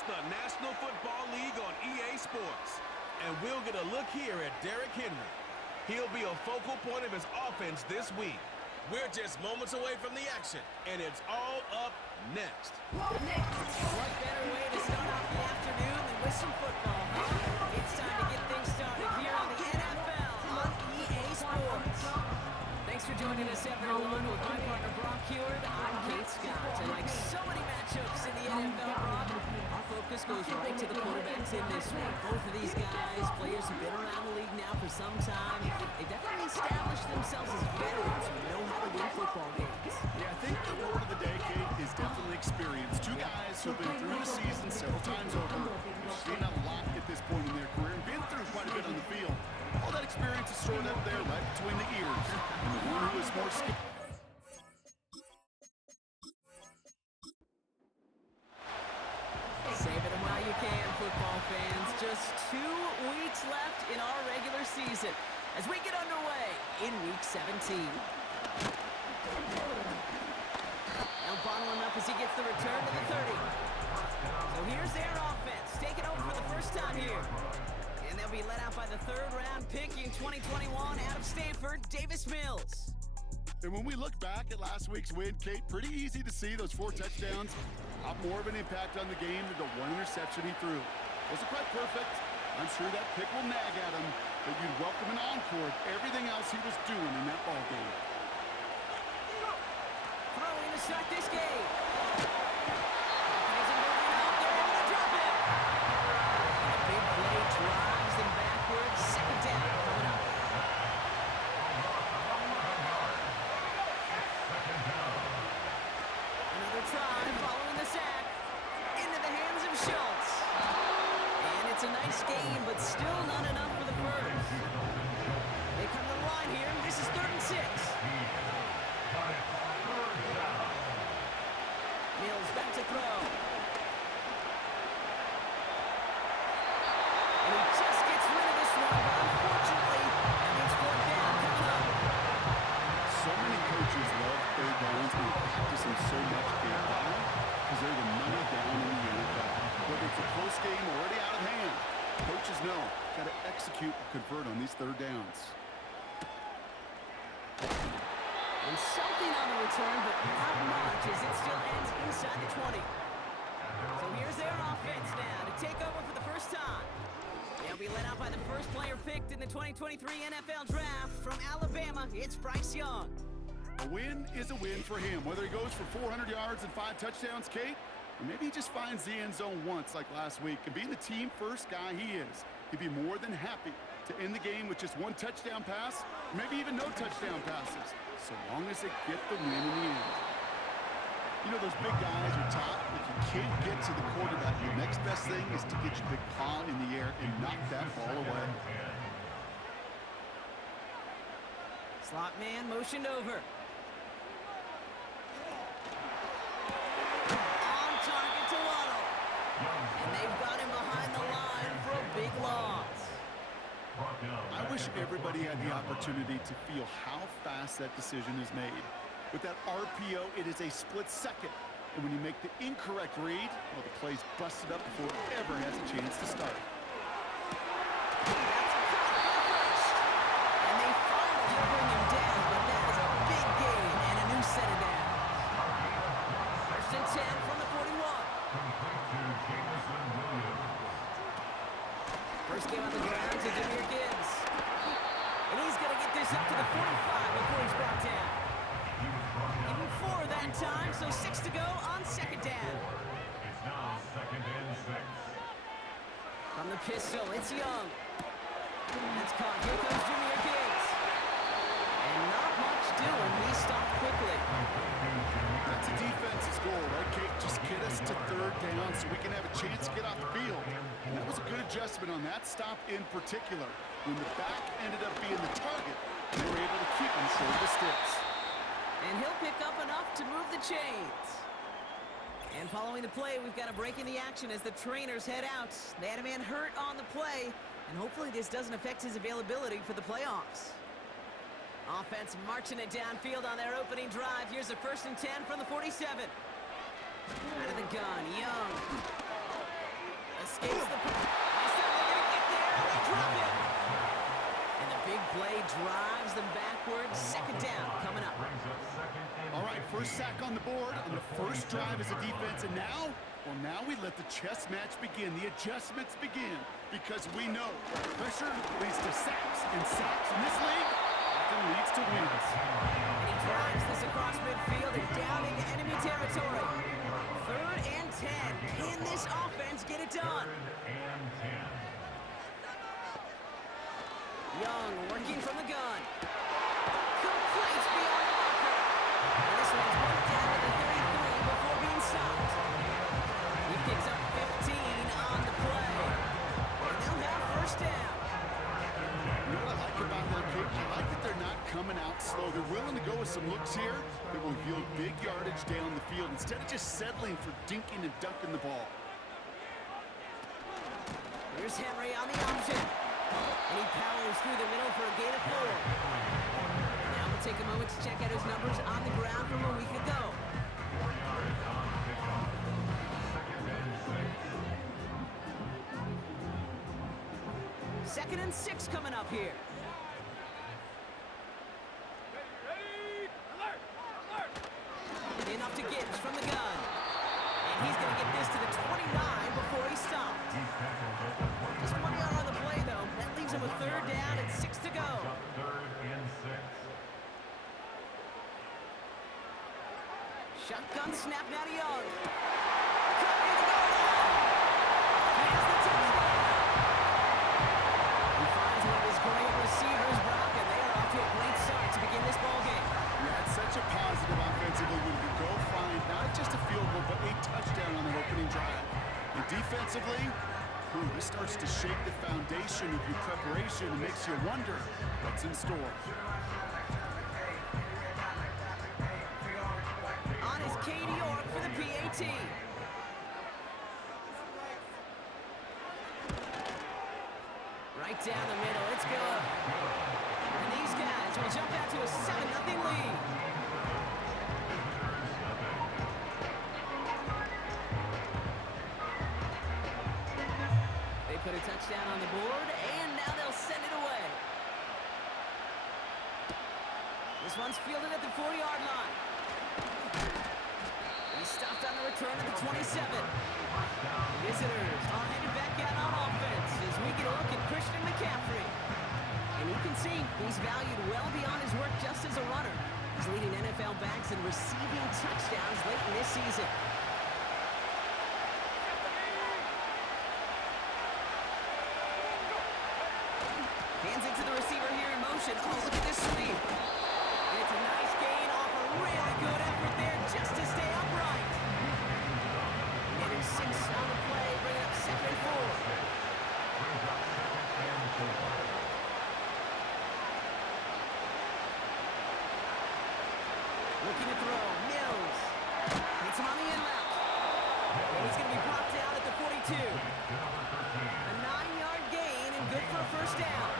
It's the National Football League on EA Sports. And we'll get a look here at Derrick Henry. He'll be a focal point of his offense this week. We're just moments away from the action, and it's all up next. What better way to start off the afternoon than with some football, huh? It's time to get things started here on the NFL on EA Sports. Thanks for joining us, everyone. With my partner, Brock Heward, I'm Kate Scott. And like so many matchups in the NFL, Brock, our focus goes right to the quarterbacks in this one. Both of these guys, players who've been around the league now for some time, they definitely established themselves as veterans who know how to win football games. Yeah, I think the word of the day, Kate, is definitely experience. Two guys who've been through the season several times over, who've seen a lot at this point in their career, and been through quite a bit on the field. All that experience is stored up there right between the ears. And the one who is more skilled. Save it while you can, football fans. Just 2 weeks left in our regular season as we get underway in Week 17. Now bottling up as he gets the return to the 30. So here's their offense, taking over for the first time here. And they'll be led out by the third-round pick in 2021 out of Stanford, Davis Mills. And when we look back at last week's win, Kate, pretty easy to see those 4 touchdowns have more of an impact on the game than the 1 interception he threw. Wasn't quite perfect. I'm sure that pick will nag at him, but you'd welcome an encore of everything else he was doing in that ball game. Throwing to start this game. Isn't moving out. They're able to drop it. And a big play drives them backwards. Second down coming up. Another try following the sack. Into the hands of Schultz. And it's a nice gain, but still not enough for the first. They come to the line here. This is 3rd and 6. Mills back to throw. And he just gets rid of this one, but unfortunately, that means 4th down coming up. So many coaches love third downs and practice them so much. Why? Because they're the money down in the NFL. Whether it's a close game already out of hand, coaches know got to execute and convert on these third downs. And something on the return, but not much as it still ends inside the 20. So here's their offense now to take over for the first time. They'll be led out by the first player picked in the 2023 NFL Draft from Alabama. It's Bryce Young. A win is a win for him, whether he goes for 400 yards and 5 touchdowns, Kate, or maybe he just finds the end zone once like last week. And being the team-first guy he is, he'd be more than happy to end the game with just 1 touchdown pass, or maybe even no touchdown passes, so long as they get the win in the end. You know, those big guys are taught if you can't get to the quarterback, the next best thing is to get your big paw in the air and knock that ball away. Slot man motioned over. On target to Waddle. And they've got him behind the line for a big loss. I wish everybody had the opportunity to feel how fast that decision is made. With that RPO, it is a split second. And when you make the incorrect read, well, the play's busted up before it ever has a chance to start. And they finally bring him down, but that is a big gain and a new set of downs. 1st and 10 from the 41. First game on the ground to Jahmyr Gibbs. And he's going to get this up to the 45 before he's brought down. Even 4 that time, so 6 to go on 2nd down. It's now 2nd and 6. From the pistol, it's Young. That's caught. Here comes Jahmyr Gibbs. And not much doing. He stopped quickly. That's a defense's goal, right, Kate? Just get us to 3rd down so we can have a chance to get off the field. And that was a good adjustment on that stop in particular. When the back ended up being the target, they were able to keep him short of the sticks. And he'll pick up enough to move the chains. And following the play, we've got a break in the action as the trainers head out. They had a man hurt on the play, and hopefully this doesn't affect his availability for the playoffs. Offense marching it downfield on their opening drive. Here's a 1st and 10 from the 47. Out of the gun, Young. escapes the... This time they're going to get there, and they drop it. And the big play drives them backwards. Second down coming up. All right, first sack on the board on the first drive as a defense, and now, well, now we let the chess match begin. The adjustments begin, because we know pressure leads to sacks, and sacks in this league often leads to wins. And he drives this across midfield and down into enemy territory. 3rd and 10. Can this offense get it done? Young working from the gun. Complete beyond the marker. And this one's worked down to the 33 before being stopped. He picks up 15 on the play. And they'll have first down. You know what I like about that kick? I like that they're not coming out slow. They're willing to go with some looks here that will yield big yardage down the field instead of just settling for dinking and dunking the ball. Here's Henry on the option. And he powers through the middle for a gain of 4. Now we'll take a moment to check out his numbers on the ground from a week ago. Second and 6 coming up here. Enough to Gibbs from the gun. And he's going to get this to the 29 before he stopped. Just 1 yard on the play, though. That leaves him with 3rd down and 6 to go. Shotgun snap now to Young. Cut near the goal line. Here's the touchdown. He finds one of his great receivers, Brock, and they are off to a great start to begin this ball game. Yeah, it's such a positive offensively when you go find not just a field goal, but a touchdown on the opening drive. And defensively, this starts to shake the foundation of your preparation and makes you wonder what's in store. On is Katie York for the PAT. Right down the middle, it's good. And these guys will jump out to a 7-0 lead. They put a touchdown on the board, and now they'll send it away. This one's fielded at the 4-yard line. He's stopped on the return at the 27. Visitors are headed back out on offense as we get a look at Christian McCaffrey. And you can see he's valued well beyond his work just as a runner. He's leading NFL backs in receiving touchdowns late in this season. Hands it to the receiver here in motion. Oh, look at this sweep. It's a nice gain off a really good effort there just to stay upright. Getting 6 on the play, bringing up 2nd and 4. Looking to throw, Mills. Hits him on the in route. And he's going to be brought down at the 42. A 9-yard gain and good for a first down.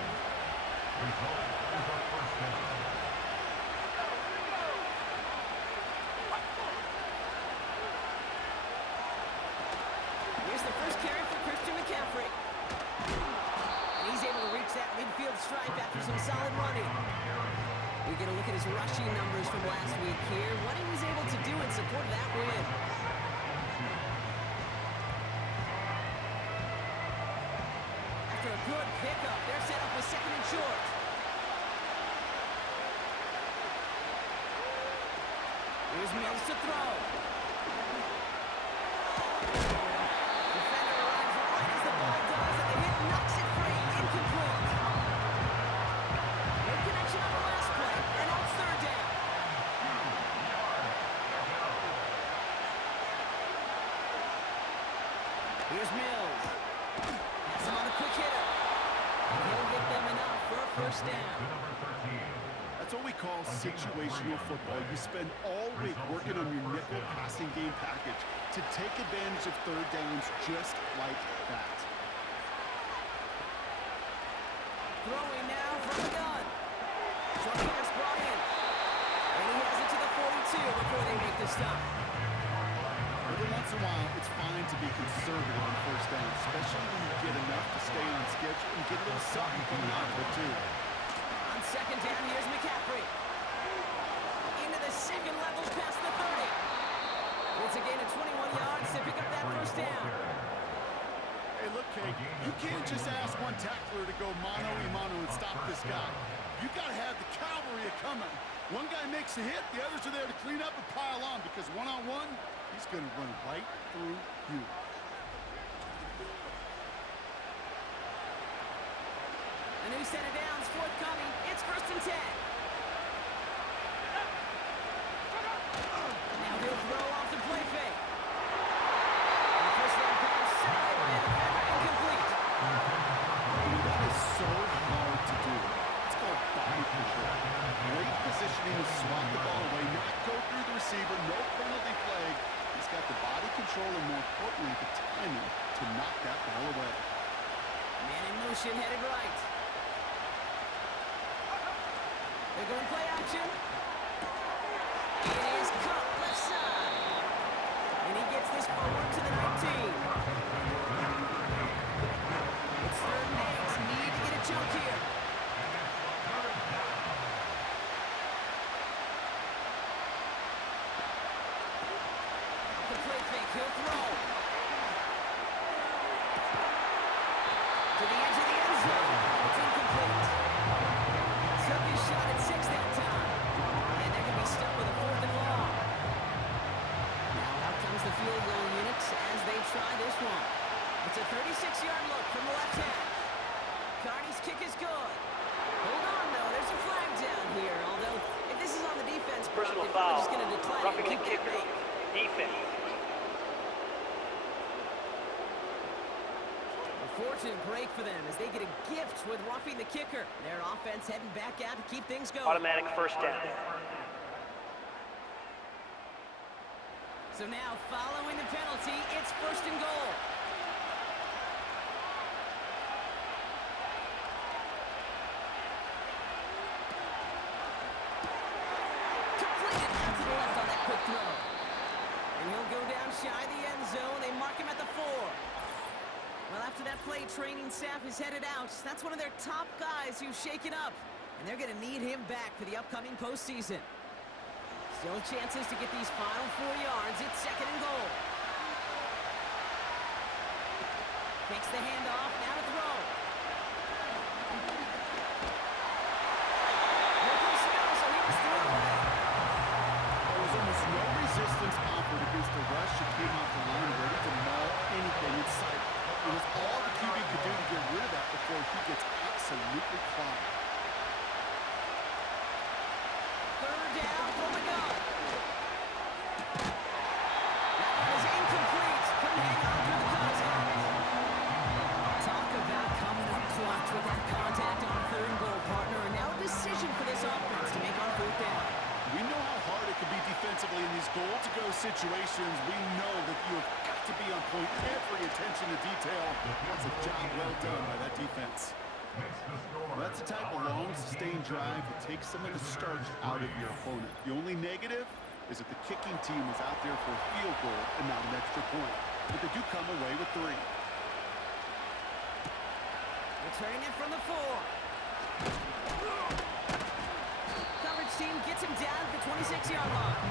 Here's the first carry for Christian McCaffrey. And he's able to reach that midfield stripe after some solid running. We get a look at his rushing numbers from last week here. What he was able to do in support of that win. After a good pickup, they're set up with 2nd and short. Here's Mills to throw. Defender arrives right as the ball does, and the hit knocks it free, incomplete. No connection on the last play, and now it's 3rd down. Here's Mills. Has him on a quick hitter. And he'll get them enough for a first down. That's what we call situational football. You spend all week working on your nickel passing game package to take advantage of 3rd downs just like that. Throwing now from the gun. Short pass brought in. And he has it to the 42 before they make the stop. Every once in a while, it's fine to be conservative on 1st understand, especially when you get enough to stay on schedule and get a little something coming out of it, too. On second down, here's McCaffrey. Into the second level past the 30. It's a gain of 21 yards to pick up that first down. Hey, look, Kate, you can't just ask one tackler to go mano-a-mano and stop this guy. You got to have the cavalry coming. One guy makes a hit, the others are there to clean up and pile on, because one-on-one, he's going to run right through you. A new set of downs forthcoming. It's 1st and 10. Now he'll throw off the play fake. And the first down pass set away by a defender, incomplete. That is so hard to do. It's called body control. Great positioning to swat the ball away, not go through the receiver, no penalty flag. He's got the body control and, more importantly, the timing to knock that ball away. Man in motion, headed right. They're going play action. It is Cup left side. And he gets this forward to the 19. It's 3rd and 8. Need to get a choke here. The play fake, he'll throw. To the edge of the end zone. It's incomplete. Took his shot at 6 that time. And they're going to be stuck with a 4th and long. Now out comes the field goal unit as they try this one. It's a 36-yard look from the left hand. Carney's kick is good. Hold on, though. There's a flag down here. Although, if this is on the defense, Personal they're foul. just going to decline Roughing and the kick that kicker. make. Defense. A fortunate break for them as they get a gift with roughing the kicker. Their offense heading back out to keep things going. Automatic first down. So now, following the penalty, it's 1st and goal. Completed out to the left on that quick throw. And he'll go down shy of the end zone. They mark him at the 4. Well, after that play, training staff is headed out. That's one of their top guys who's shaken up. And they're going to need him back for the upcoming postseason. Still chances to get these final 4 yards. It's 2nd and goal. Takes the handoff, now to throw. No place to go, so he was thrown away. There was almost no resistance offered against the rush that came off the line, ready to maul anything in sight. It was all the QB could do to get rid of that before he gets absolutely clocked. 3rd down from the gun. That one is incomplete. Couldn't hang on through the contact. Talk about coming up clutch with that contact on 3rd and goal, partner. And now a decision for this offense to make on 4th down. We know how hard it can be defensively in these goal-to-go situations. We know that you have got to be on point, every attention to detail. That's a job well done by that defense. Well, that's a type of long, sustained drive that takes some of the starch out of your opponent. The only negative is that the kicking team is out there for a field goal and not an extra point. But they do come away with 3. Returning it from the 4. Coverage team gets him down at the 26-yard line.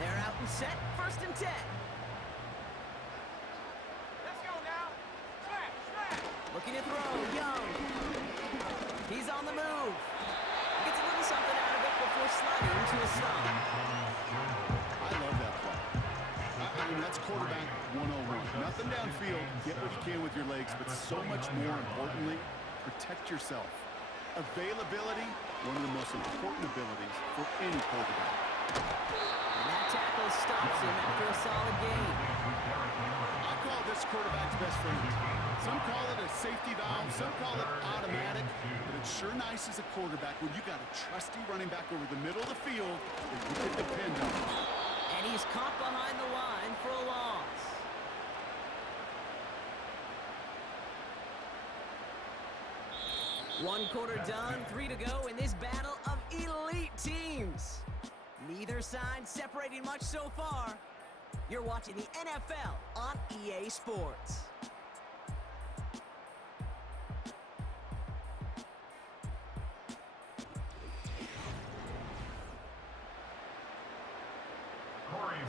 They're out and set, 1st and 10. Let's go now. Smash. Looking to throw, Young. He's on the move. Gets a little something out of it before sliding to a stop. I love that play. I mean, that's quarterback 101. Nothing downfield, get what you can with your legs, but so much more importantly, protect yourself. Availability, one of the most important abilities for any quarterback. And that tackle stops him after a solid gain. I call this quarterback's best friend. Some call it a safety valve, some call it automatic, but it's sure nice as a quarterback when you got a trusty running back over the middle of the field that you can depend on. And he's caught behind the line for a loss. One quarter done, 3 to go in this battle of elite teams. Neither side separating much so far. You're watching the NFL on EA Sports.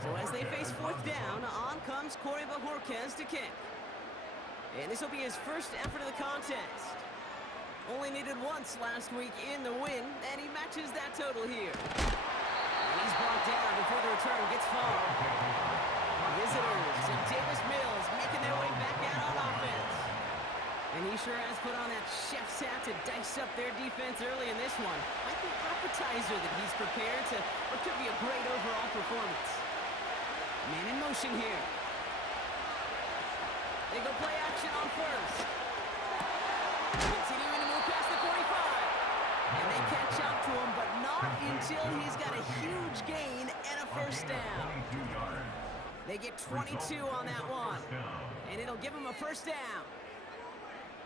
So as they face fourth down, on comes Corey Bajorquez to kick. And this will be his first effort of the contest. Only needed once last week in the win, and he matches that total here. And he's brought down before the return gets far. Visitors and Davis Mills making their way back out on offense. And he sure has put on that chef's hat to dice up their defense early in this one. Like the appetizer that he's prepared to, what could be a great overall performance. Man in motion here. They go play action on first. Continuing to move past the 45. And they catch up to him, but not until he's got a huge gain and a first down. They get 22 on that one. And it'll give him a first down.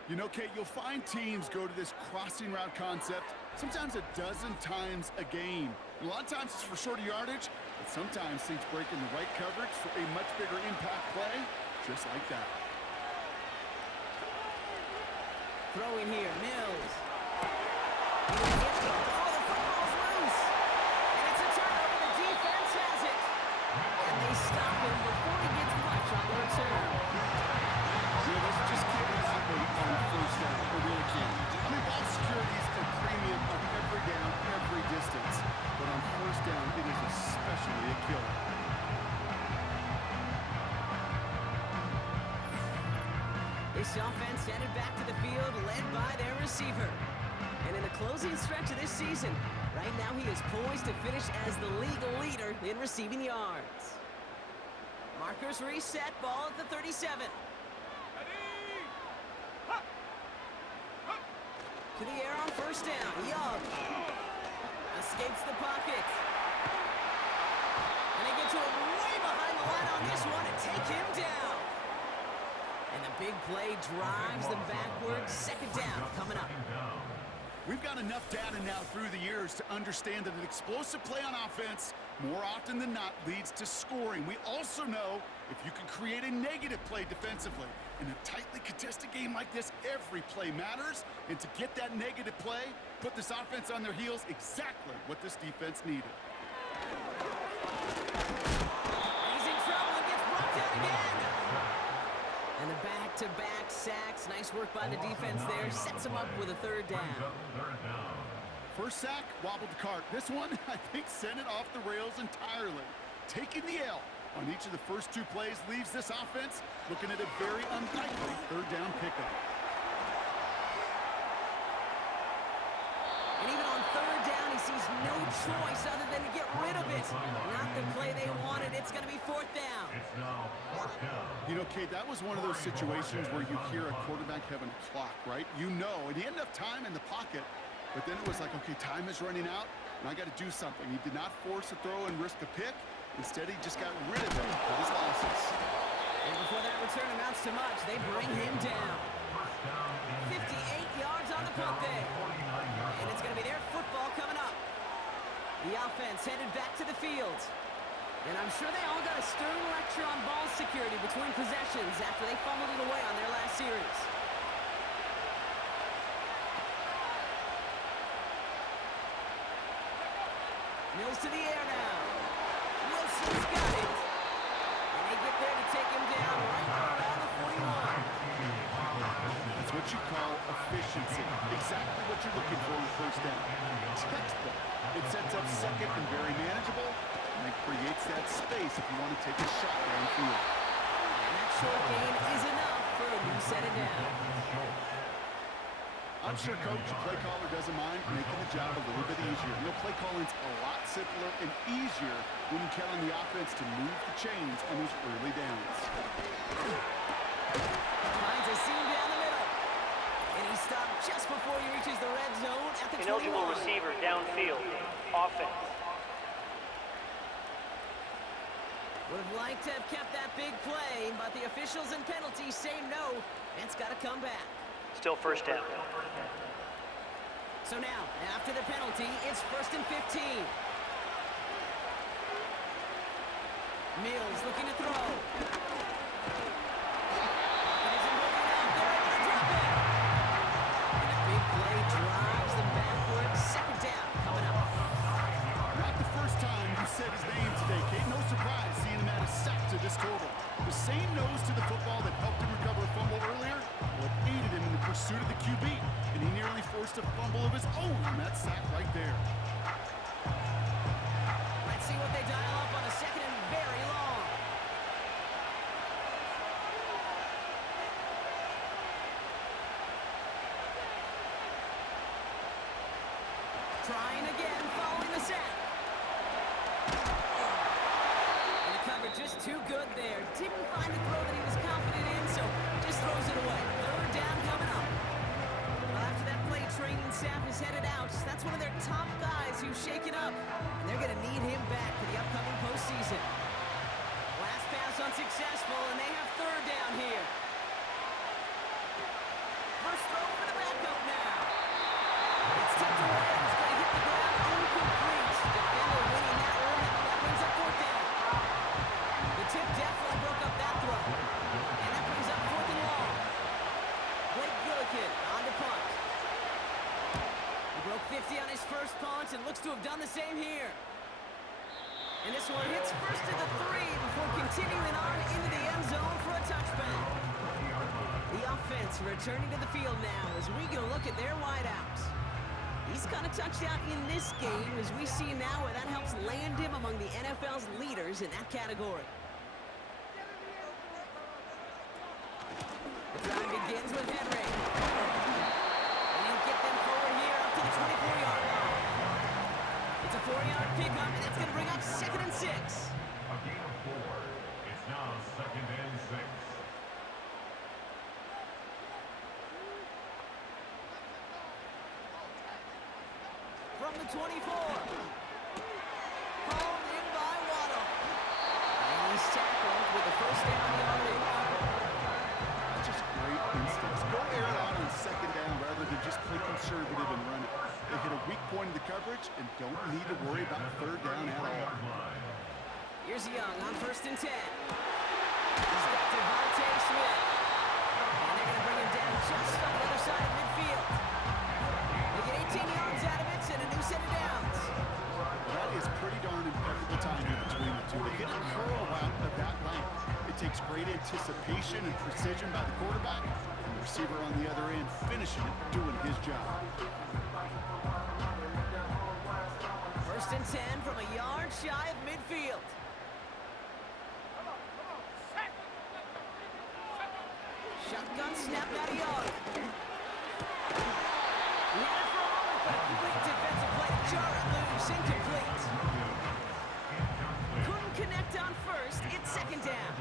You know, Kate, you'll find teams go to this crossing route concept sometimes a dozen times a game. And a lot of times it's for shorter yardage, but sometimes things break in the right coverage for a much bigger impact play, just like that. Throwing here, Mills. Oh, the football's loose. And it's a turnover. The defense has it. And they stop him before he gets much on the return. Yeah, this just can't happen on first down. It really can't. I mean, ball security is a premium on every down, every distance. But on first down, it is especially a killer. This offense headed back to the field, led by their receiver. And in the closing stretch of this season, right now he is poised to finish as the league leader in receiving yards. Markers reset, ball at the 37. To the air on first down, Young. Escapes the pocket. And they get to him way behind the line on this one and take him down. And the big play drives them backwards. Second down coming up. We've got enough data now through the years to understand that an explosive play on offense more often than not leads to scoring. We also know if you can create a negative play defensively. In a tightly contested game like this, every play matters. And to get that negative play, put this offense on their heels, exactly what this defense needed. He's in trouble and gets brought down again. And the back-to-back sacks. Nice work by the defense there. Sets him up with a third down. First sack, wobbled the cart. This one, I think, sent it off the rails entirely. Taking the L on each of the first two plays leaves this offense looking at a very unlikely third down pickup. And even on third down, he sees no choice other than to get rid of it. Not the play they wanted. It's going to be fourth down. It's now fourth down. You know, Kate, that was one of those situations where you hear a quarterback having a clock, right? You know, and he had enough time in the pocket, but then it was like, okay, time is running out, and I got to do something. He did not force a throw and risk a pick. Instead, he just got rid of it with his losses. And before that return amounts to much, they bring him down. 58 yards on the punt there. And it's going to be their football coming up. The offense headed back to the field. And I'm sure they all got a stern lecture on ball security between possessions after they fumbled it away on their last series. Mills to the air now. Wilson's got it. And they get there to take him down right around the 41. That's what you call efficiency. Exactly what you're looking for in first down. Textbook. It sets up second and very manageable, and it creates that space if you want to take a shot downfield. And that short gain is enough for a new set it down. I'm sure Coach, the play caller, doesn't mind making the job a little bit easier. You know, play calling's a lot simpler and easier when you count on the offense to move the chains on those early downs. Finds a seam down the middle. And he stopped just before he reaches the red zone at the 21. Ineligible receiver downfield. Offense. Would have liked to have kept that big play, but the officials and penalties say no. It's got to come back. Still first down. So now, after the penalty, it's 1st and 15. Mills looking to throw. It isn't working out. They're able to drop it. And a big play drives them backwards. 2nd down coming up. Not the first time you said his name today, Kate. No surprise seeing him add a sack to this total. The same nose to the football that helped him recover a fumble earlier, what aided him in the pursuit of the QB, and he nearly forced a fumble of his own on that sack right there. Let's see what they dial up on a 2nd and very long. Trying again, following the sack. And the cover just too good there. Didn't find the throw that he was confident in, so just throws it away. 3rd down coming up. Well, after that play, training staff is headed out. That's one of their top guys who's shaken up. And they're going to need him back for the upcoming postseason. Last pass unsuccessful, and they have 3rd down here. First throw for the backup now. It's tipped away. It's going to hit the ground incomplete. Defender winning that one. That brings up 4th down. The tip definitely broke up that throw. And that brings up 4th and long. Blake Gillikin on to punt. He broke 50 on his first punt and looks to have done the same here. And this one hits first to the 3 before continuing on into the end zone for a touchback. The offense returning to the field now as we get a look at their wideouts. He's got a touchdown in this game as we see now where that helps land him among the NFL's leaders in that category. The drive begins with Henry. And he'll get them forward here up to the 24-yard line. It's a 4-yard pickup, and it's going to bring up 2nd and 6. A gain of 4. It's now 2nd and 6. From the 24. Hauled in by Waddle. And he's tackled with the 1st down yardage. That's just great instincts. Go air it out on 2nd down rather than just play conservative and run it. They hit a weak point in the coverage and don't need to worry about 3rd down at all. Here's Young on 1st and 10. He's got Devontae Smith. And they're going to bring him down just on the other side of midfield. They get 18 yards out of it and a new set of downs. That is pretty darn impeccable timing between the two. They hit a curl route of that length. It takes great anticipation and precision by the quarterback, and the receiver on the other end finishing it, doing his job. 1st and 10 from a yard shy of midfield. Shotgun snap out of yard. He had it for a moment, but a complete defensive play to jar it loose. Incomplete. Couldn't connect on 1st. It's 2nd down.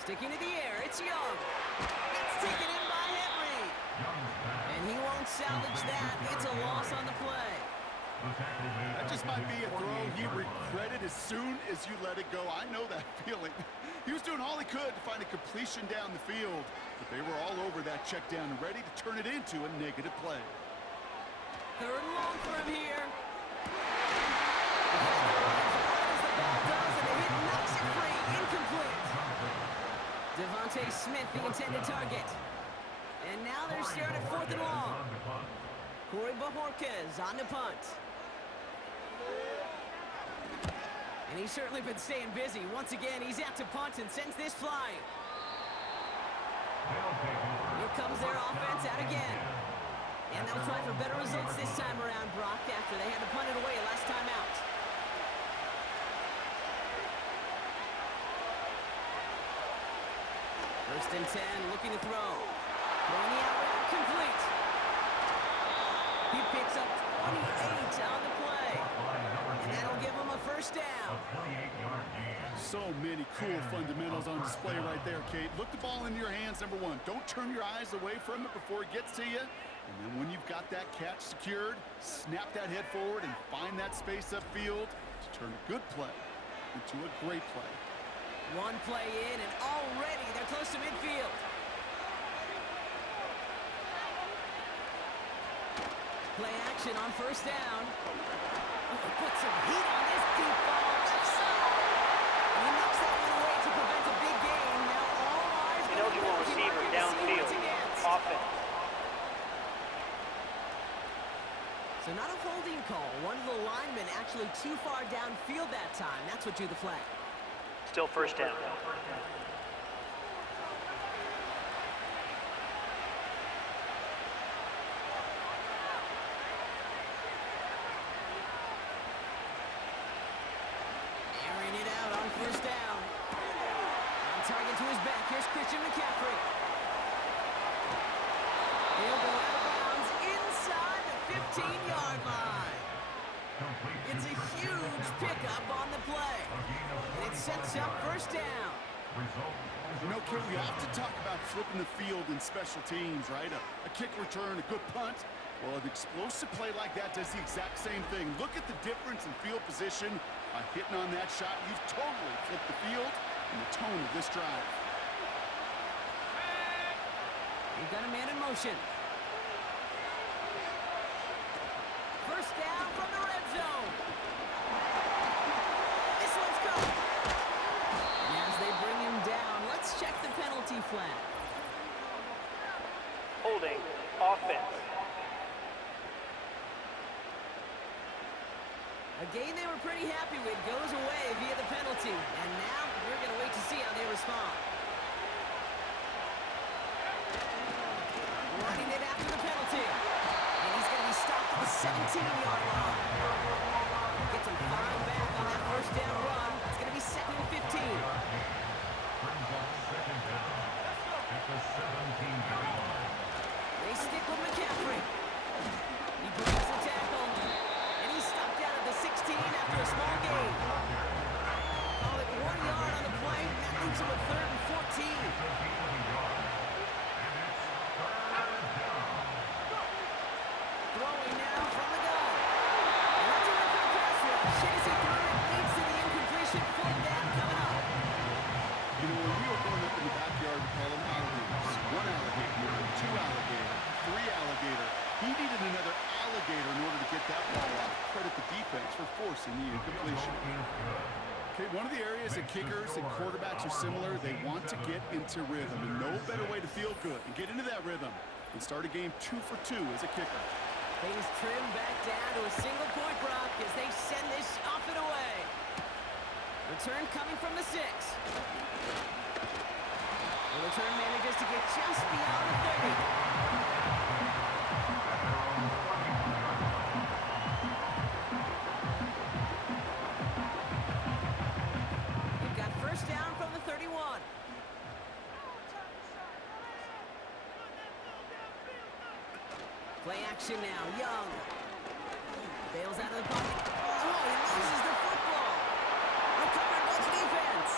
Sticking to the air, it's Young. It's taken in by Henry. And he won't salvage that. It's a loss on the play. That just might be a throw he regretted as soon as you let it go. I know that feeling. He was doing all he could to find a completion down the field, but they were all over that check down and ready to turn it into a negative play. 3rd and long for him here. As the ball does, and the hit knocks it free. Incomplete. Devontae Smith, the intended target. And now they're staring at 4th and long. Corey Bajorquez on the punt. And he's certainly been staying busy. Once again, he's out to punt and sends this flying. Here comes their offense out again. And they'll try for better results this time around, Brock, after they had to punt it away last time out. First and 10, looking to throw. Throwing the out route, complete. He picks up 28 on the play. And that'll give him a 1st down. So many cool fundamentals on display right there, Kate. Look the ball into your hands, number 1. Don't turn your eyes away from it before it gets to you. And then when you've got that catch secured, snap that head forward and find that space upfield to turn a good play into a great play. One play in, and already they're close to midfield. Play action on first down. Put some heat on this deep ball left side. And he knocks that one away to prevent a big gain. Now all eyes An eligible receiver downfield. Offense. So not a holding call. One of the linemen actually too far downfield that time. That's what drew the flag. Still first down. Airing it out on first down. On target to his back. Here's Christian McCaffrey. He'll go out of bounds inside the 15-yard line. It's a huge pickup on the play. And it sets up first down. You know, Kim, we have to talk about flipping the field in special teams, right? A kick return, a good punt. Well, an explosive play like that does the exact same thing. Look at the difference in field position. By hitting on that shot, you've totally flipped the field and the tone of this drive. You've got a man in motion. First down from the red zone. This one's coming. And as they bring him down, let's check the penalty flag. Holding. Offense. A game they were pretty happy with goes away via the penalty. And now we're going to wait to see how they respond. Running it after the penalty. And he's going to be stopped at the 17-yard line. Gets him flying back on that first down run. It's going to be 2nd and 15. Brings up second down at the 17-yard line. They stick with McCaffrey. He breaks the tackle. And he's stopped out at the 16 after a small gain. Call it 1 yard on the play. That leaves him with 3rd and 14. Throwing now from the gun. And that's a run for the pass rush. As he threw it, leads to the incompletion. Fourth down coming up. You know, when we were growing up in the backyard, we call them alligators. 1 alligator, 2 alligator, 3 alligator. He needed another alligator in order to get that ball off. Credit the defense for forcing the incompletion. Okay, one of the areas that kickers and quarterbacks are similar, they want to get into rhythm. And no better way to feel good and get into that rhythm and start a game 2 for 2 as a kicker. Things trim back down to a single point, Brock, as they send this off and away. Return coming from the 6. The return manages to get just beyond the 30. They've got first down from the 31. Play action now. Young bails out of the pocket. Oh, he loses the football. Recovered by the defense.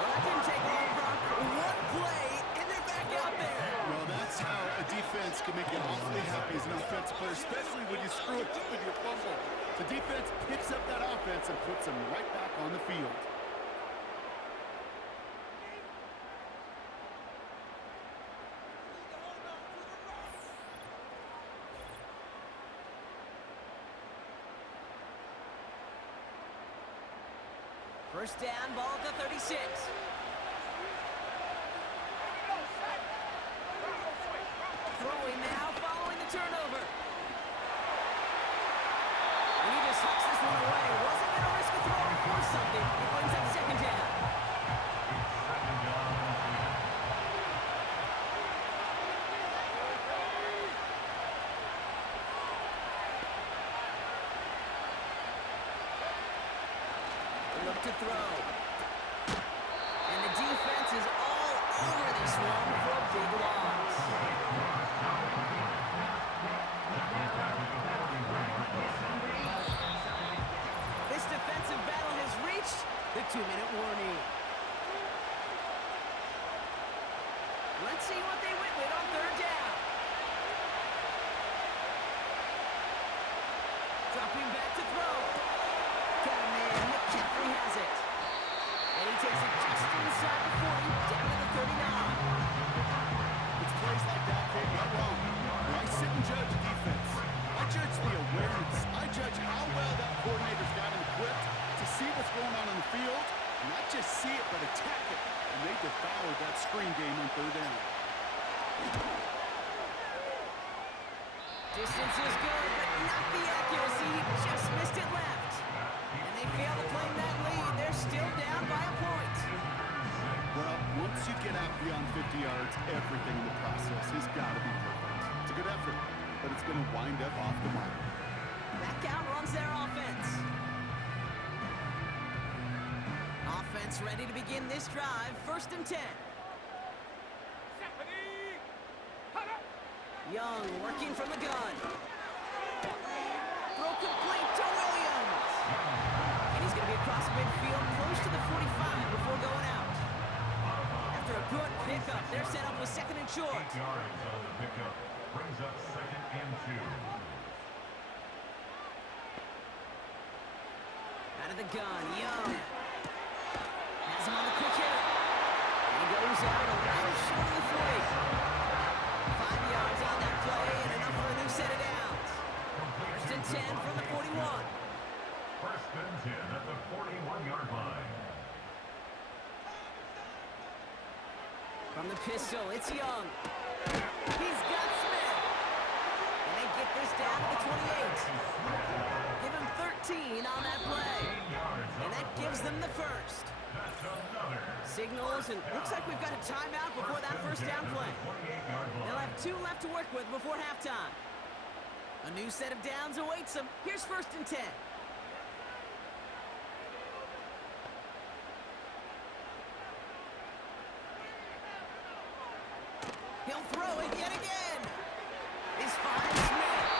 Well, that didn't take long, Brock. One play, and they're back out there. Well, that's how a defense can make you awfully happy as an offensive player, especially when you screw it up with your fumble. The defense picks up that offense and puts them right back on the field. First down, ball at the 36. Throwing now, following the turnover. And he just hucks this one away. Wasn't going to risk a throw or force something. It brings up second down. Look to throw. And the defense is all over this one for a big loss. This defensive battle has reached the 2-minute warning. Let's see what they went with on third down. Dropping back to throw. Got a man. McCaffrey has it. And he takes it just inside the 40, down to the 39. It's plays like that, Kate, not wrong. Why sit and judge defense? game on third down. Distance is good, but not the accuracy. He just missed it left. And they fail to claim that lead. They're still down by a point. Well, once you get out beyond 50 yards, everything in the process has got to be perfect. It's a good effort, but it's going to wind up off the mark. Back out runs their offense. Offense ready to begin this drive. 1st and 10. Young working from the gun. Throw complete to Williams. And he's going to be across midfield, close to the 45 before going out. After a good pickup, they're set up with 2nd and short. 8 yards on the pickup. Brings up 2nd and 2. Out of the gun, Young. Has him on the quick hitter. And he goes out a little short of the 40. 5 yards on that play and enough for a new set of downs. 1st and 10 from the 41. 1st and 10 at the 41-yard line. From the pistol, it's Young. He's got Smith. And they get this down to the 28. Give him 13 on that play. And that gives them the first. That's another. Signals, and looks like we've got a timeout before that 1st down play. They'll have 2 left to work with before halftime. A new set of downs awaits them. Here's 1st and 10. He'll throw it yet again. He's fine, Smith.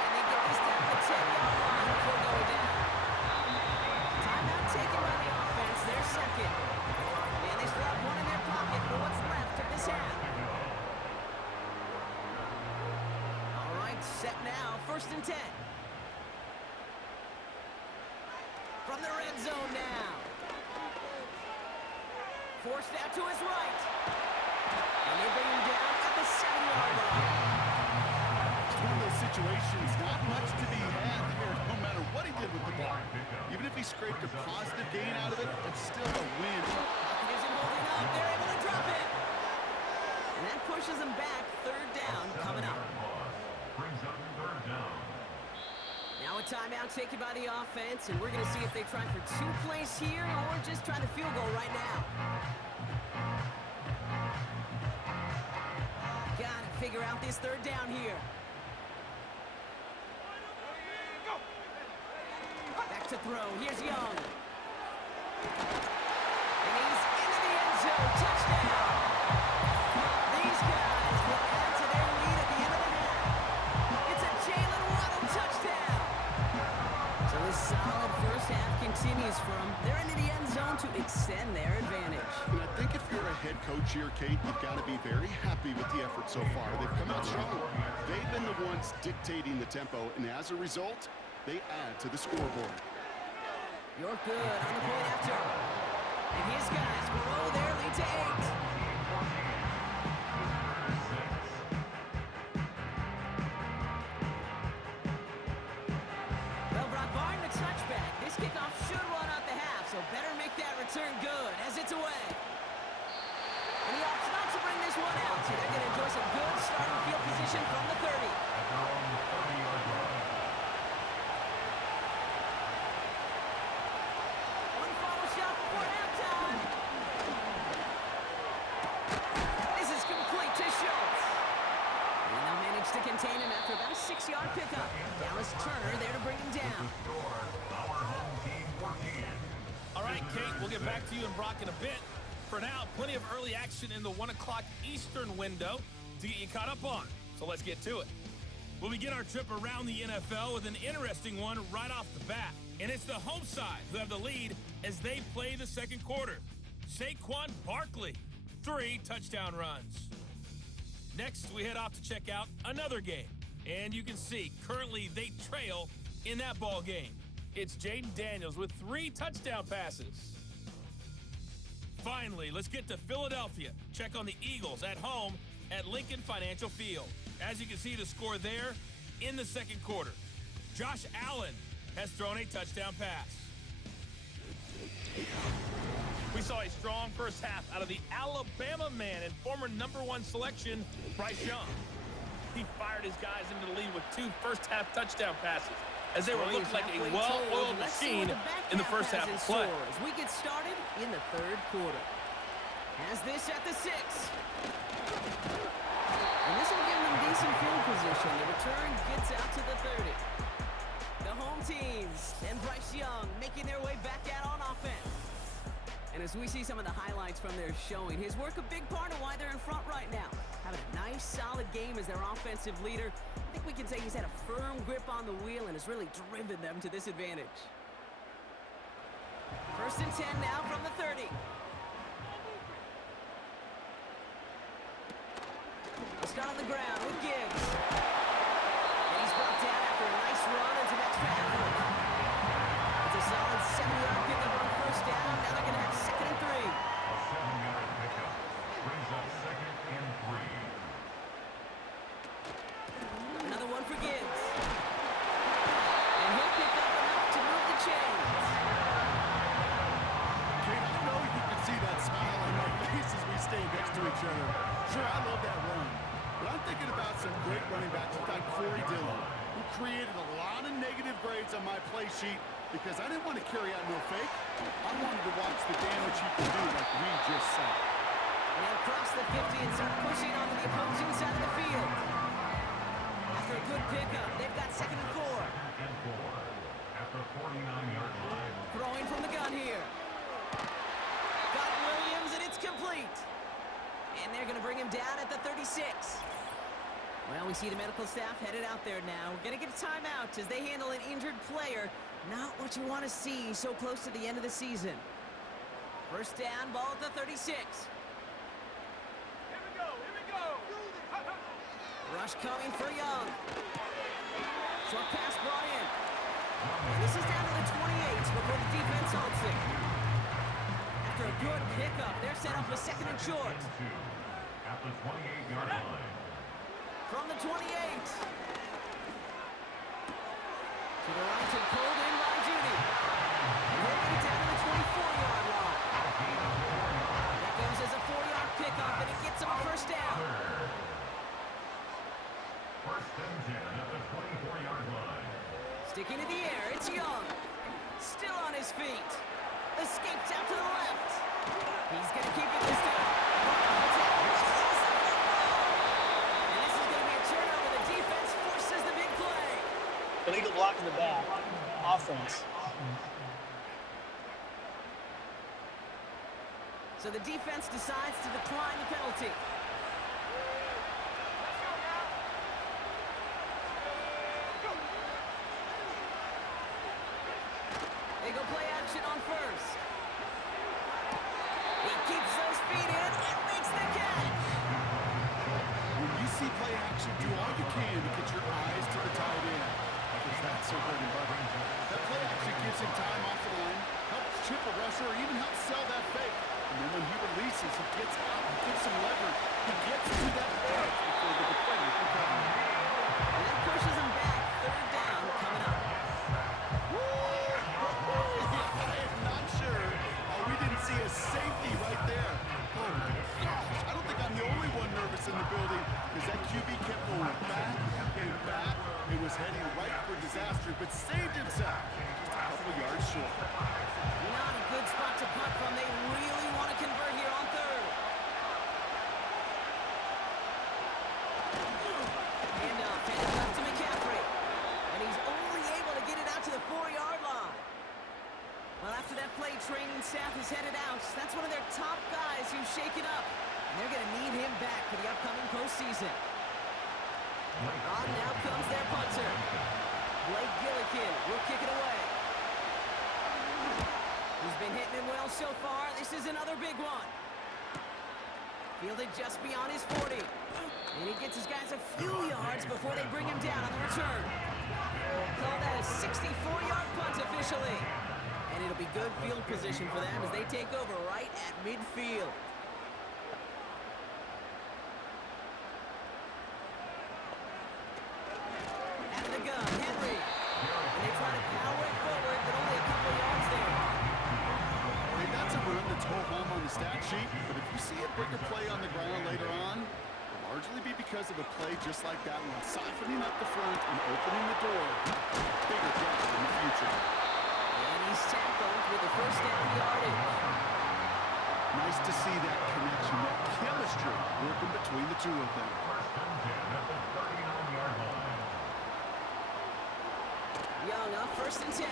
And they get this down to the 10-yard line before going down. Timeout taken by the offense. Their 2nd. And they still have 1 in their pocket for what's left of this half. All right, set now. 1st and 10. From the red zone now. Forced out to his right. And they bring him down at the 7-yard line. It's one of those situations, not much to be had here, no matter what he did with the ball. Even if he scraped a positive gain out of it, it's still a win. Pocket isn't holding up. They're able to drop it. And that pushes them back. 3rd down coming up. Brings up 3rd down. Now a timeout taken by the offense, and we're going to see if they try for 2 plays here or just try to field goal right now. Gotta figure out this 3rd down here. Back to throw. Here's Young. And he's into the end zone. Touchdown. These guys will add to their lead at the end of the half. It's a Jalen Waddle touchdown. So this solid 1st half continues for them. They're into the end zone to extend their advantage. And I think if you're a head coach here, Kate, you've got to be very happy with the effort so far. They've come out strong. They've been the ones dictating the tempo, and as a result, they add to the scoreboard. You're good on the point after. And his guys grow their lead to 8. Well, Brock, barring the touchback, this kickoff should run out the half, so better make that return good as it's away. And he opts not to bring this one out, so they're going to enjoy some good starting field position from the 30. At their own 30-yard line. One final shot before halftime. This is complete to Schultz. And they'll manage to contain him after about a 6-yard pickup. Dallas Turner there to bring him down. Our home team 14. All right, Kate, we'll get back to you and Brock in a bit. For now, plenty of early action in the 1 o'clock Eastern window to get you caught up on. So let's get to it. We'll begin our trip around the NFL with an interesting one right off the bat. And it's the home side who have the lead as they play the 2nd quarter. Saquon Barkley, 3 touchdown runs. Next, we head off to check out another game. And you can see, currently they trail in that ball game. It's Jaden Daniels with 3 touchdown passes. Finally, let's get to Philadelphia. Check on the Eagles at home at Lincoln Financial Field. As you can see the score there in the 2nd quarter. Josh Allen has thrown a touchdown pass. We We saw a strong first half out of the Alabama man and former #1 selection, Bryce Young. He fired his guys into the lead with 2 first-half touchdown passes, as they were looking like a well-oiled machine in the first half of play. As we get started in the third quarter. Has this at the 6. And this will give them decent field position. The return gets out to the 30. The home teams and Bryce Young making their way back out on offense. And as we see some of the highlights from their showing, his work a big part of why they're in front right now. Having a nice, solid game as their offensive leader. I think we can say he's had a firm grip on the wheel and has really driven them to this advantage. 1st and 10 now from the 30. Start on the ground with Gibbs. And he's brought down after a nice run into that traffic. It's a solid 7-yard pickup on 1st down. Now they're going to have 2nd and 3. A 7-yard pickup brings up 2nd and 3. Another one for Gibbs. And he'll pick up enough to move the chains. Kate, I know you can see that smile on my face as we stay next to each other. Sure, I love that run. But I'm thinking about some great running backs like Corey Dillon, who created a lot of negative grades on my play sheet because I didn't want to carry out no fake. I wanted to watch the damage he could do like we just saw. And he'll cross the 50 and start pushing onto the opposing side of the field. After a good pickup, they've got 2nd and 4. 2nd and 4 at the 49-yard line. Throwing from the gun here. Got Williams, and it's complete. And they're going to bring him down at the 36. Well, we see the medical staff headed out there now. We're going to get a timeout as they handle an injured player. Not what you want to see so close to the end of the season. 1st down, ball at the 36. Here we go. Here we go. Rush coming for Young. Short pass brought in. And this is down to the 28 before the defense holds it. After a good pickup, they're set up with 2nd and short. At the 28-yard line. From the 28. To the right and pulled in by Judy. And he'll get it down to the 24-yard line. That goes as a 4-yard pickup, and it gets him a 1st down. 1st and 10 at the 24-yard line. Sticking in the air, it's Young. Still on his feet. Escapes out to the left. He's going to keep it this time. And this is going to be a turnover. The defense forces the big play. Illegal block in the back. Offense. So the defense decides to decline the penalty. They go play action on 1st. He keeps those feet in and makes the catch. When you see play action, do all you can to get your eyes to the tight end. Because that's so good and butter. That play action gives him time off the line, helps chip a rusher, or even helps sell that fake. And then when he releases, he gets out and gets some leverage. He gets to that edge before the defender can cover him. And that pushes him back. 3rd down coming up. I am not sure we didn't see a safety right there. Oh my gosh, I don't think I'm the only one nervous in the building because that QB kept going back and back and was heading right for disaster, but saved himself just a couple of yards short. Not a good spot to punt from. They really want to convert here on 3rd. Handoff, handed left to McCaffrey. And he's only able to get it out to the 4-yard line. Well, after that play, training staff is headed out. That's one of their top guys who's shaken up. And they're going to need him back for the upcoming postseason. On now comes their punter. Blake Gillikin will kick it away. He's been hitting him well so far. This is another big one. Fielded just beyond his 40. And he gets his guys a few yards before they bring him down on the return. Call that a 64-yard punt officially. And it'll be good field position for them as they take over right at midfield. Out of the gun, Henry. And they try to power it forward, but only a couple yards there. Hey, that's a run that's whole stat sheet, but if you see a bigger play on the ground later on, it'll largely be because of a play just like that one, softening up the front and opening the door. Bigger gap in the future. And he's tackled with a first down yardage. Nice to see that connection, that chemistry working between the two of them. First and 10 at the 39-yard line. Young up, first and 10.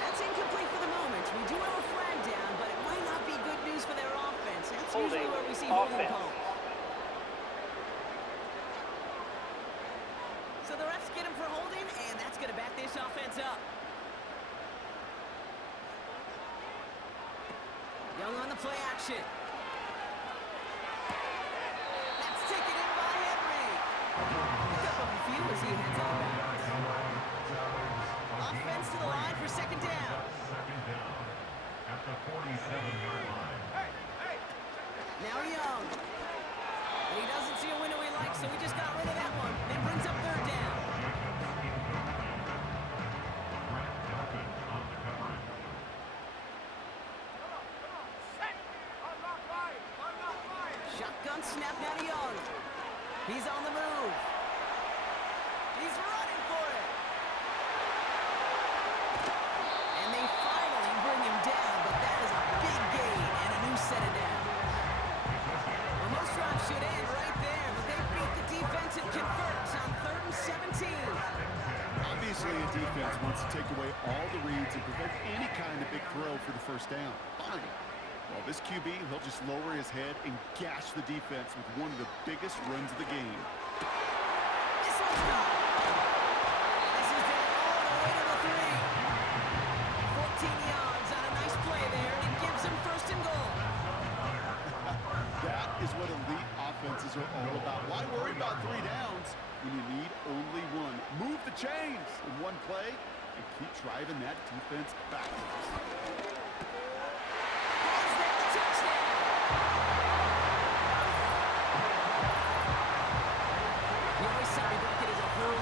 That's incomplete for the moment. We do have a flag down, but it might not be good news for their offense. That's usually where we see holding calls. So the refs get him for holding, and that's going to back this offense up. Young on the play action. That's taken in by Henry. Pick up a few as he heads out of bounds. Offense to the line for second down. Second down at the 47-yard line. Now Young. And he doesn't see a window he likes, so he just got rid of that one. Then brings up third down. Brett Elkins on the coverage. Shotgun snap now to Young. He's on the move. He's running for it. And they finally bring him down, but that is a big gain and a new set of downs. Well, most drives should end right there, but they beat the defense and converts on 3rd and 17. Obviously, a defense wants to take away all the reads and prevent any kind of big throw for the first down. Fine. Well, this QB, he'll just lower his head and gash the defense with one of the biggest runs of the game. This one's gone. This is down all the way to the 3. 14 yards on a nice play there, and it gives him first and goal. That is what elite offenses are all about. Why worry about 3 downs when you need only one? Move the chains in one play and keep driving that defense backwards.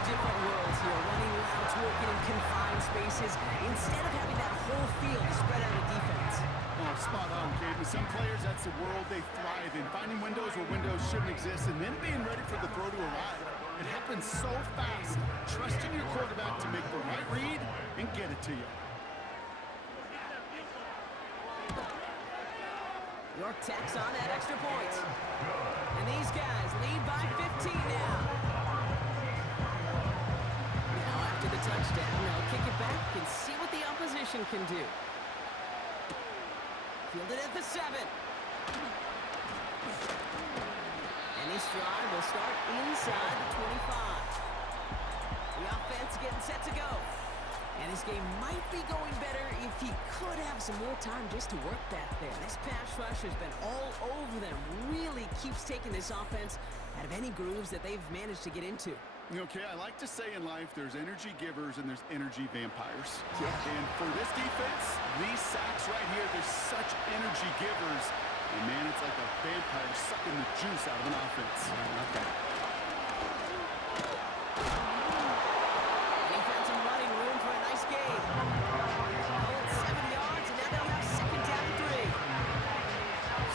Different worlds here, running routes, working in confined spaces, instead of having that whole field spread out of defense. Oh, spot on, Kate. With some players, that's the world they thrive in. Finding windows where windows shouldn't exist and then being ready for the throw to arrive. It happens so fast. Trusting your quarterback to make the right read and get it to you. York tacks on that extra point. And these guys lead by 15 now. After the touchdown, they'll kick it back and see what the opposition can do. Fielded at the 7. And this drive will start inside the 25. The offense getting set to go. And this game might be going better if he could have some more time just to work back there. This pass rush has been all over them. Really keeps taking this offense out of any grooves that they've managed to get into. Okay, I like to say in life there's energy givers and there's energy vampires. Yeah. And for this defense, these sacks right here, they're such energy givers. And man, it's like a vampire sucking the juice out of an offense. Okay. Defense and running room for a nice gain. Oh, it's 7 yards, and now they'll have second down and 3.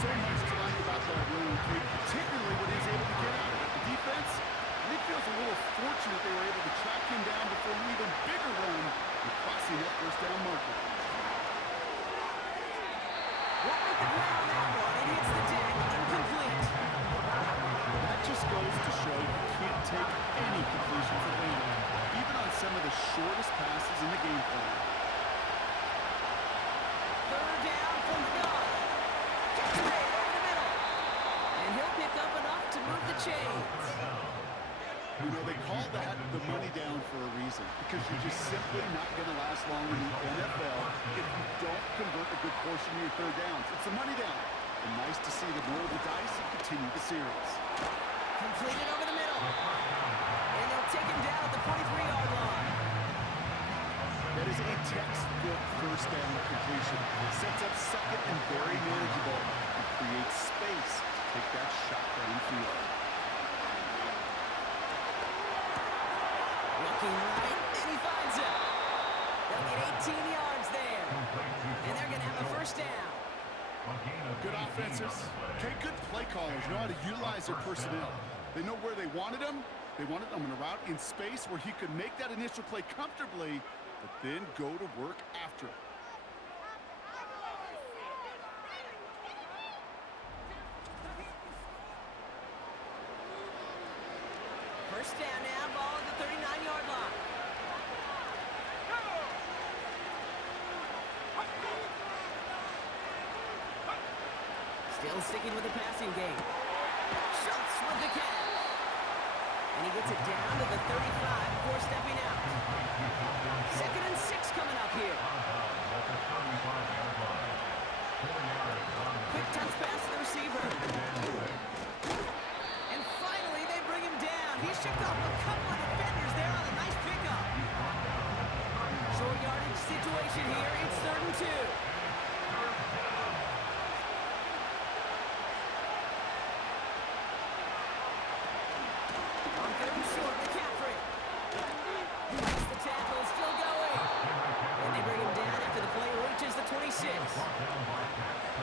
So much to like about that run, Kate, particularly when he's able to get out of it. The defense, I think, feels a little fortunate they were able to track him down before an even bigger run and crossing that first down marker. What with the play on that one? It hits the deck, incomplete. That just goes to show you can't take any conclusion for granted, even on some of the shortest passes in the game plan. Third down from the gun. Catch it over the middle. And he'll pick up enough to move the chains. You know, they call that the money down for a reason, because you're just simply not going to last long in the NFL if you don't convert a good portion of your third downs. It's a money down. And nice to see them roll the dice and continue the series. Completed over the middle. And they'll take him down at the 43-yard line. That is a textbook first down completion. It sets up second and very manageable and creates space to take that shot downfield. Looking right, and he finds it. They'll get 18 yards there. And they're going to have a first down. Good offenses. Okay, good play callers know how to utilize their personnel. They know where they wanted him. They wanted him in a route in space where he could make that initial play comfortably, but then go to work after it. First down now, ball at the 39-yard line. Still sticking with the passing game. Schultz with the catch. And he gets it down to the 35 before stepping out. 2nd and 6 coming up here. Quick touch pass to the receiver. And finally, they bring him down. He shook off a couple of defenders there on a nice pickup. Short yardage situation here. It's 3rd and 2.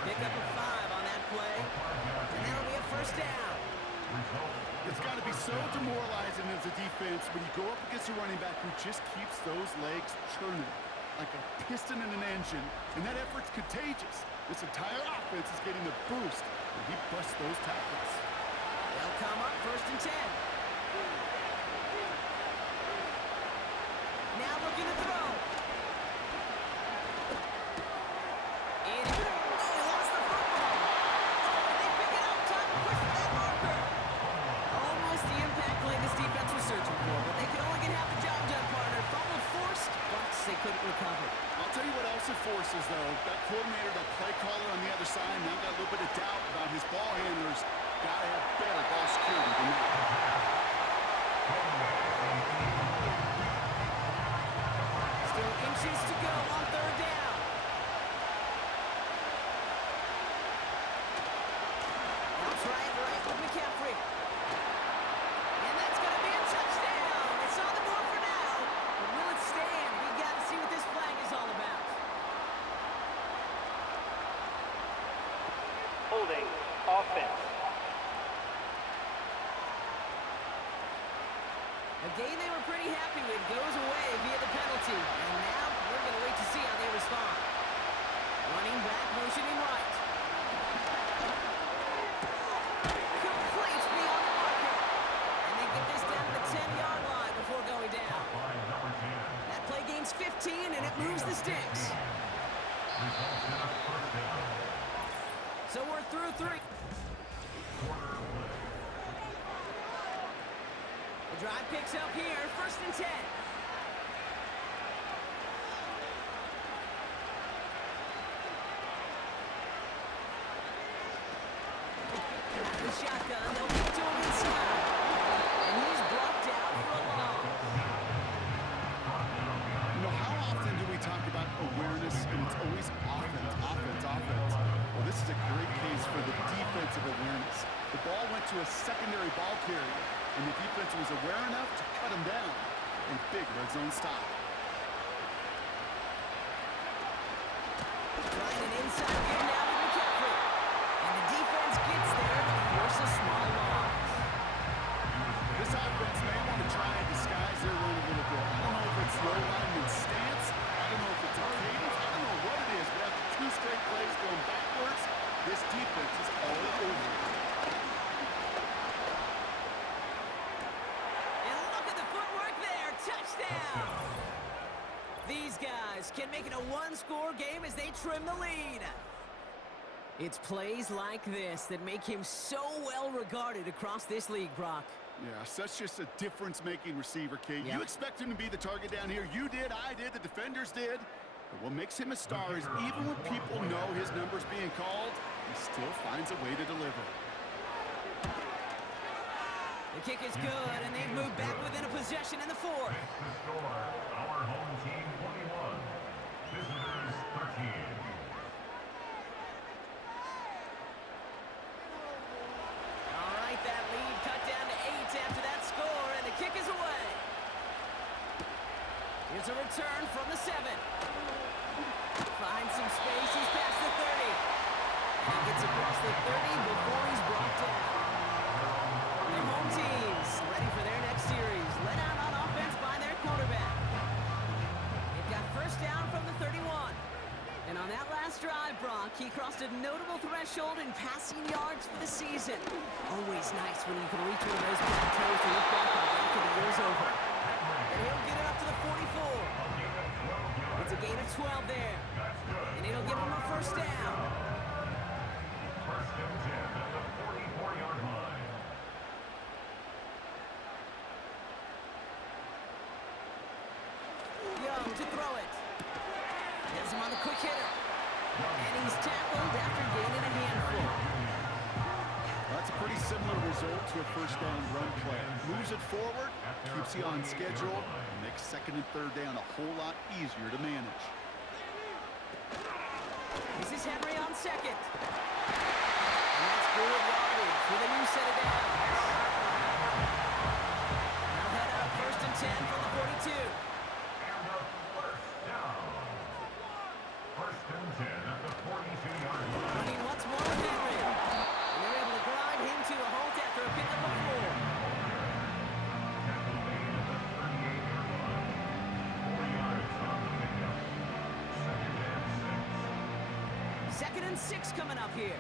Pick up a 5 on that play, and that'll be a first down. It's got to be so demoralizing as a defense when you go up against a running back who just keeps those legs churning like a piston in an engine, and that effort's contagious. This entire offense is getting a boost when he busts those tackles. They'll come up 1st and 10. Now looking to throw. They couldn't recover. I'll tell you what else it forces, though. That coordinator, that play caller on the other side, now got a little bit of doubt about his ball handlers. Got to have better ball security than that. Still inches to go on 3rd down. Now try it right with McCaffrey. And that's going to be a touchdown. It's on the board for now. But will it stand? We got to see what this flag is all about. Holding offense. A game they were pretty happy with goes away via the penalty. And now we're going to wait to see how they respond. Running back, motioning right. Complete beyond the marker. And they get this down to the 10-yard line before going down. That play gains 15, and it moves the sticks. So we're through 3. The drive picks up here, 1st and 10. The shotgun, they'll get to him inside. And he's brought down for a loss. You know, how often do we talk about awareness, and it's always offense, offense, offense? Well, this is a great case for the defensive awareness. The ball went to a secondary ball carrier, and the defense was aware enough to cut him down. A big red zone stop. Trying an inside give now with McCaffrey. And the defense gets there to force a small loss. This offense may want to try and disguise their run a little bit. I don't know if it's low lineman stance. I don't know if it's a cadence. I don't know what it is, but after 2 straight plays going backwards, this defense is all over. And look at the footwork there. Touchdown. These guys can make it a 1-score game as they trim the lead. It's plays like this that make him so well regarded across this league, Brock. Yeah, such just a difference-making receiver, Kate. Yep. You expect him to be the target down here. You did, I did, the defenders did. But what makes him a star is even when people know his number's being called, he still finds a way to deliver. The kick is good, and they've moved back within a possession in the 4th. The score, our home team 21, visitors 13. All right, that lead cut down to 8 after that score, and the kick is away. Here's a return from the 7. Finds some space. He's past the 30. And he gets across the 30 before he's brought down. The home team's ready for their next series. Led out on offense by their quarterback. They've got first down from the 31. And on that last drive, Brock, he crossed a notable threshold in passing yards for the season. Always nice when you can reach one of those plateaus to look back on after the year's over. And he'll get it up to the 44. It's a gain of 12 there. And it'll give him a first down. First and 10 at the 44-yard line. Young to throw it. Gets him on the quick hitter. And he's tackled after gaining a handful. That's a pretty similar result to a first down run play. Moves it forward, keeps you on schedule, and makes second and third down a whole lot easier to manage. This is Henry on second. And that's good yardage with a new set of downs. They'll head out first and 10 from the 42. And a first down. First and 10 at the 42-yard line. Running once more with Henry. And they're able to grind him to a halt after a pickup of 4. Tackle made at the 38-yard line. 4 yards on the pickup. Second and 6. Second and 6 coming up here.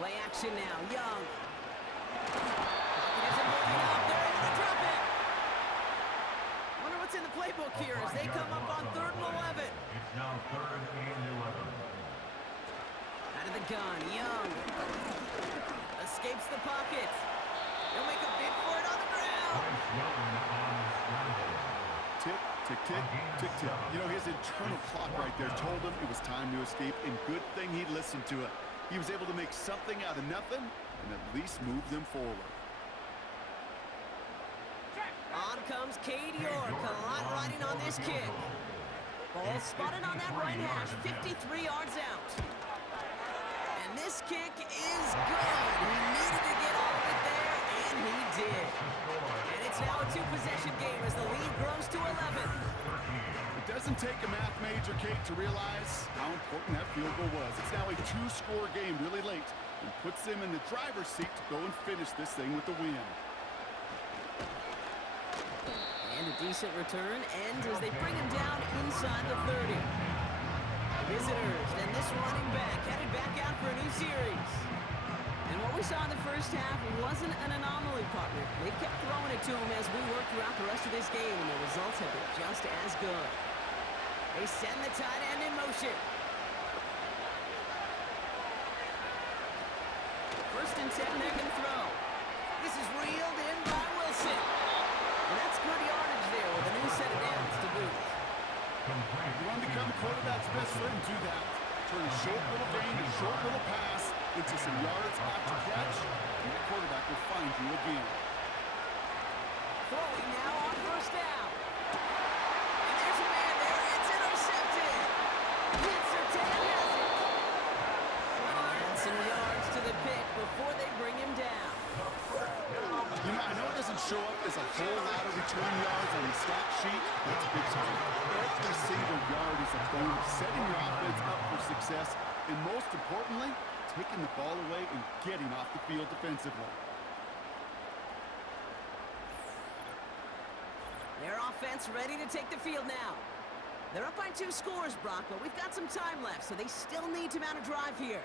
Play action now. Young. Pocket isn't moving up. They're able to drop it. Wonder what's in the playbook here as they come up on 3rd and 11. It's now 3rd and 11. Out of the gun. Young. Escapes the pocket. They'll make a bid for it on the ground. Bryce Young on the scramble. Tick, tick, tick, tick, tick. You know, his internal clock right there told him it was time to escape, and good thing he listened to it. He was able to make something out of nothing and at least move them forward. On comes Cade York. A lot riding on this kick. Ball spotted on that right hash, 53 yards out. And this kick is good. He needed to get all of it there, and he did. And it's now a 2-possession game as the lead grows to 11. It doesn't take a math major, Kate, to realize how important that field goal was. It's now a 2-score game really late and puts them in the driver's seat to go and finish this thing with the win. And a decent return ends as they bring him down inside the 30. Visitors, and this running back headed back out for a new series. And what we saw in the first half wasn't an anomaly, partner. They kept throwing it to him as we worked throughout the rest of this game, and the results have been just as good. They send the tight end in motion. First and 10, they're going to throw. This is reeled in by Wilson. And that's good yardage there with a new set of downs to boot. You want to become the quarterback's best friend, do that. Turn a short little gain, a short little pass into some yards after catch, and the quarterback will find you again. Throwing now on first down. And there's a man there. It's intercepted. Pincertan has it. And some yards to the pick before they bring him down. You know, I know it doesn't show up as a whole lot of return yards on the stat sheet, but it's big time. Every single yard is a bonus, setting your offense up for success, and most importantly, taking the ball away and getting off the field defensively. Their offense ready to take the field now. They're up by 2 scores, Brock, but we've got some time left, so they still need to mount a drive here.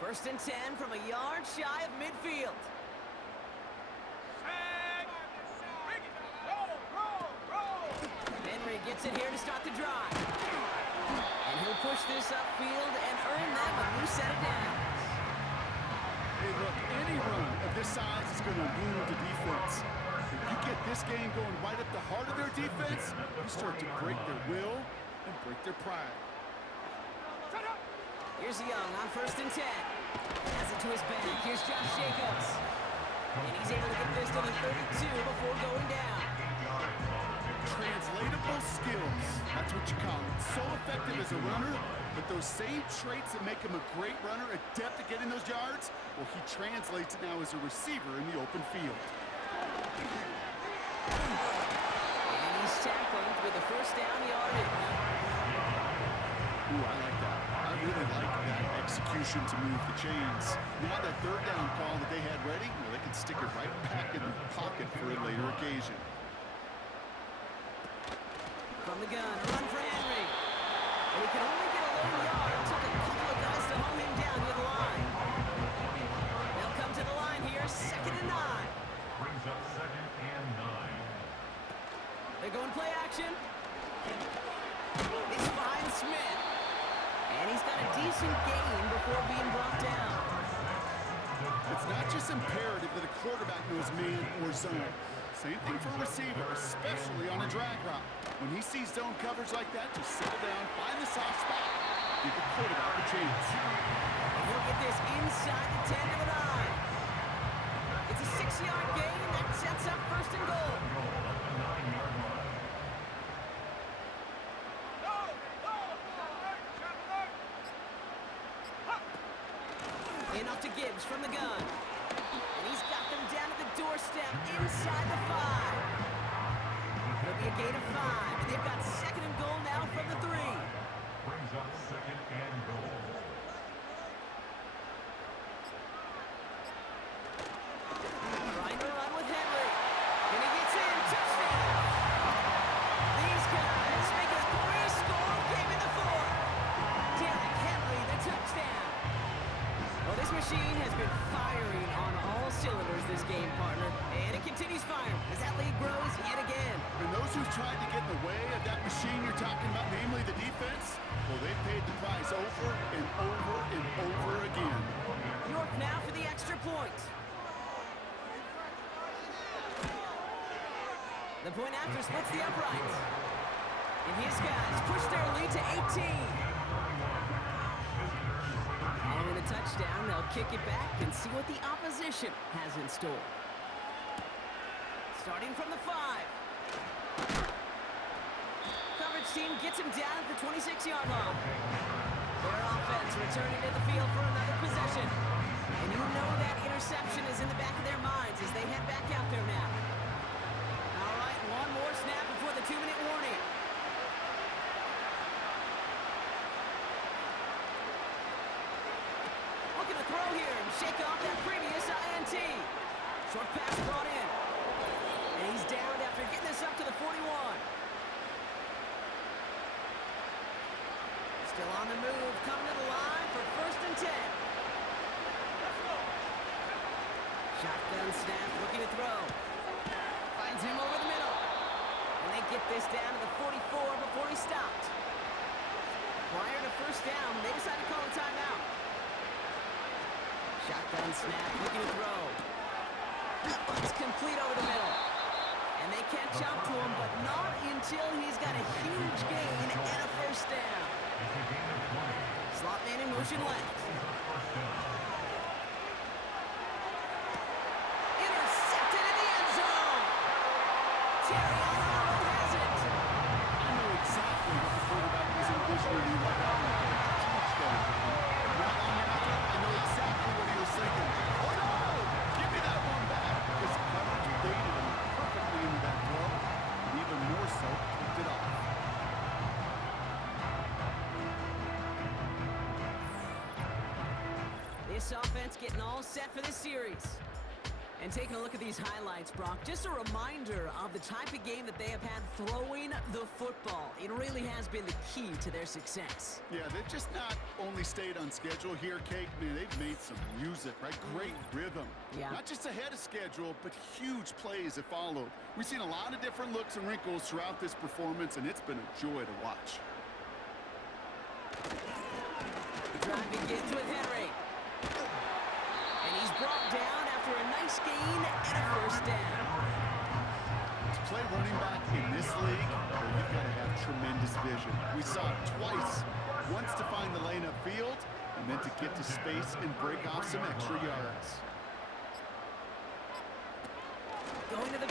First and 10 from a yard shy of midfield. Henry gets it here to start the drive. And he'll push this upfield and earn them a new set of downs. Hey, look, any run of this size is going to wound the defense. If you get this game going right at the heart of their defense, you start to break their will and break their pride. Here's Young on first and 10. Has it to his back. Here's Josh Jacobs. And he's able to get this to the 32 before going down. Translatable skills. That's That's what you call it. So effective as a runner, but those same traits that make him a great runner, adept at getting those yards, well, he translates it now as a receiver in the open field. And he's tackled with the first down yardage. Ooh, I like that. I really like that execution to move the chains. Now that third down call that they had ready, well, they can stick it right back in the pocket for a later occasion. From the gun, run for Henry. And he can only get a low yard. Took a couple of guys to hold him down to the line. They'll come to the line here, 2nd and 9. Brings up 2nd and 9. They're going play action. It's behind Smith. And he's got a decent gain before being brought down. It's not just imperative that a quarterback knows man or zone. Same thing for a receiver, especially on a drag route. When he sees zone coverage like that, just settle down, find the soft spot, give the quarterback a chance. And he'll get this inside the 10 to the 9. It's a 6-yard gain that sets up 1st and goal. In off to Gibbs from the gun. And he's got them down at the doorstep inside the 5. It'll be a gain of 5. And they've got 2nd and goal now from the 3. Brings up 2nd and goal. Trying to run with Henry. And he gets in. Touchdown. These guys making a 3-score game in the 4th. Derrick Henry, the touchdown. Well, this machine has been firing on all cylinders this game, partner. And it continues firing as that lead grows yet again. And those who've tried to get in the way of that machine you're talking about, namely the defense, well, they've paid the price over and over and over again. York now for the extra point. The point after splits the uprights. And his guys push their lead to 18. Following a touchdown, they'll kick it back and see what the opposition has in store. Starting from the 5. Coverage team gets him down at the 26-yard line. Their offense returning to the field for another possession. And you know that interception is in the back of their minds as they head back out there now. All right, one more snap before the 2-minute warning. Looking to throw here and shake off that previous INT. Short pass brought in. And he's down after getting this up to the 41. Still on the move, coming to the line for 1st and 10. Shotgun snap, looking to throw. Finds him over the middle. And they get this down to the 44 before he stopped. Prior to 1st down, they decide to call a timeout. Shotgun snap, looking to throw. That one's complete over the middle. And they can't jump to him, but not until he's got a huge gain and a 1st down. Slot man in motion left. Intercepted in the end zone. Terry Allen has it. I know exactly what the quarterback was envisioning right now. Touchdown. Not on the outlet, I know exactly what he was thinking. Oh no! Give me that one back. His coverage baited him perfectly into that throw. And even more so, picked it off. This offense getting all set for this series. And taking a look at these highlights, Brock, just a reminder of the type of game that they have had throwing the football. It really has been the key to their success. Yeah, they've just not only stayed on schedule here, Kate. Man, they've made some music, right? Great rhythm. Yeah. Not just ahead of schedule, but huge plays have followed. We've seen a lot of different looks and wrinkles throughout this performance, and it's been a joy to watch. The drive begins with Henry. And he's brought down after a nice gain and a 1st down. To play running back in this league, well, you've got to have tremendous vision. We saw it twice. Once to find the lane upfield, and then to get to space and break off some extra yards. Going to the